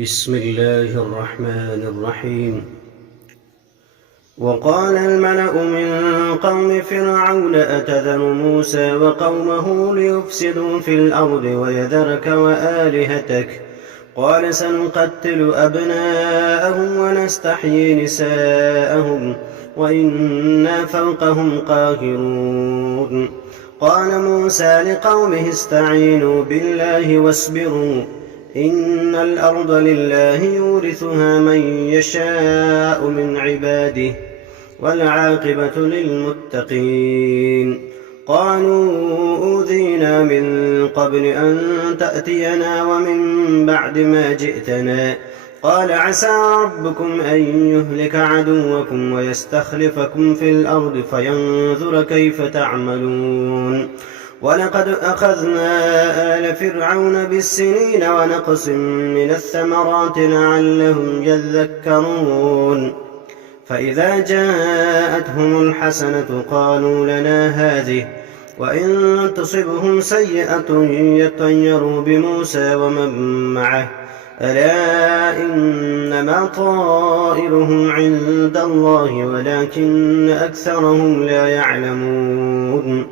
بسم الله الرحمن الرحيم. وقال الملأ من قوم فرعون أتذر موسى وقومه ليفسدوا في الأرض ويذرك وآلهتك قال سنقتل أبناءهم ونستحيي نساءهم وإنا فوقهم قاهرون. قال موسى لقومه استعينوا بالله واصبروا إن الأرض لله يورثها من يشاء من عباده والعاقبة للمتقين. قالوا أوذينا من قبل أن تأتينا ومن بعد ما جئتنا قال عسى ربكم أن يهلك عدوكم ويستخلفكم في الأرض فينظر كيف تعملون. ولقد أخذنا آل فرعون بالسنين ونقص من الثمرات لعلهم يذكرون. فإذا جاءتهم الحسنة قالوا لنا هذه وإن تصبهم سيئة يطيروا بموسى ومن معه ألا إنما طائرهم عند الله ولكن أكثرهم لا يعلمون.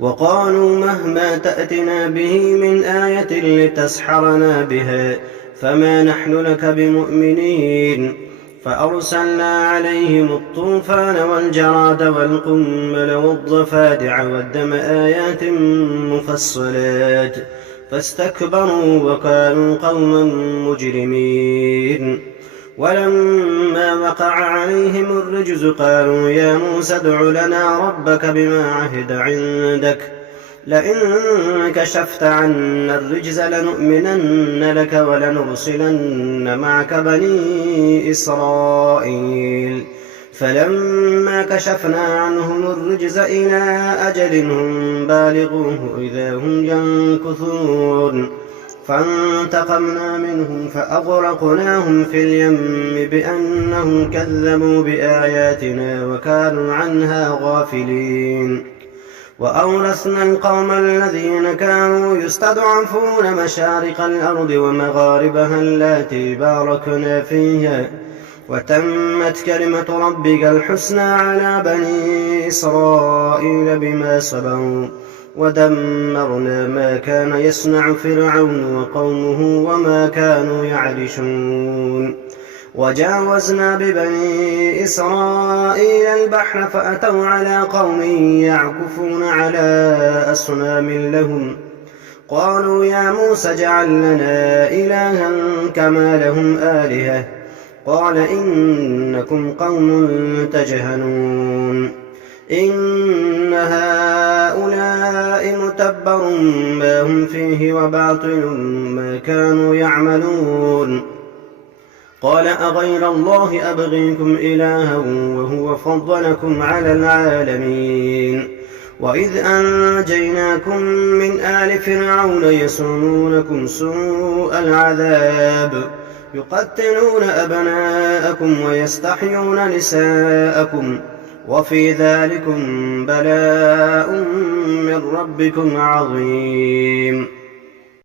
وقالوا مهما تأتنا به من آية لتسحرنا بها فما نحن لك بمؤمنين. فأرسلنا عليهم الطوفان والجراد والقمل والضفادع والدم آيات مفصلات فاستكبروا وكانوا قوما مجرمين. ولما وقع عليهم الرجز قالوا يا موسى ادع لنا ربك بما عهد عندك لئن كشفت عنا الرجز لنؤمنن لك ولنرسلن معك بني إسرائيل. فلما كشفنا عنهم الرجز إلى أجل هم بالغوه إذا هم ينكثون فانتقمنا منهم فأغرقناهم في اليم بأنهم كذبوا بآياتنا وكانوا عنها غافلين. وأورثنا القوم الذين كانوا يستضعفون مشارق الأرض ومغاربها التي باركنا فيها وتمت كلمة ربك الحسنى على بني إسرائيل بما صبروا ودمرنا ما كان يصنع فرعون وقومه وما كانوا يعرشون. وجاوزنا ببني إسرائيل البحر فأتوا على قوم يعكفون على أصنام لهم قالوا يا موسى اجعل لنا إلها كما لهم آلهة قال إنكم قوم تجهلون. إن هؤلاء متبر ما هم فيه وباطل ما كانوا يعملون. قال أغير الله أبغيكم إلها وهو فضلكم على العالمين. وإذ أنجيناكم من آل فرعون يسومونكم سوء العذاب يقتلون أبناءكم ويستحيون نساءكم وفي ذلكم بلاء من ربكم عظيم.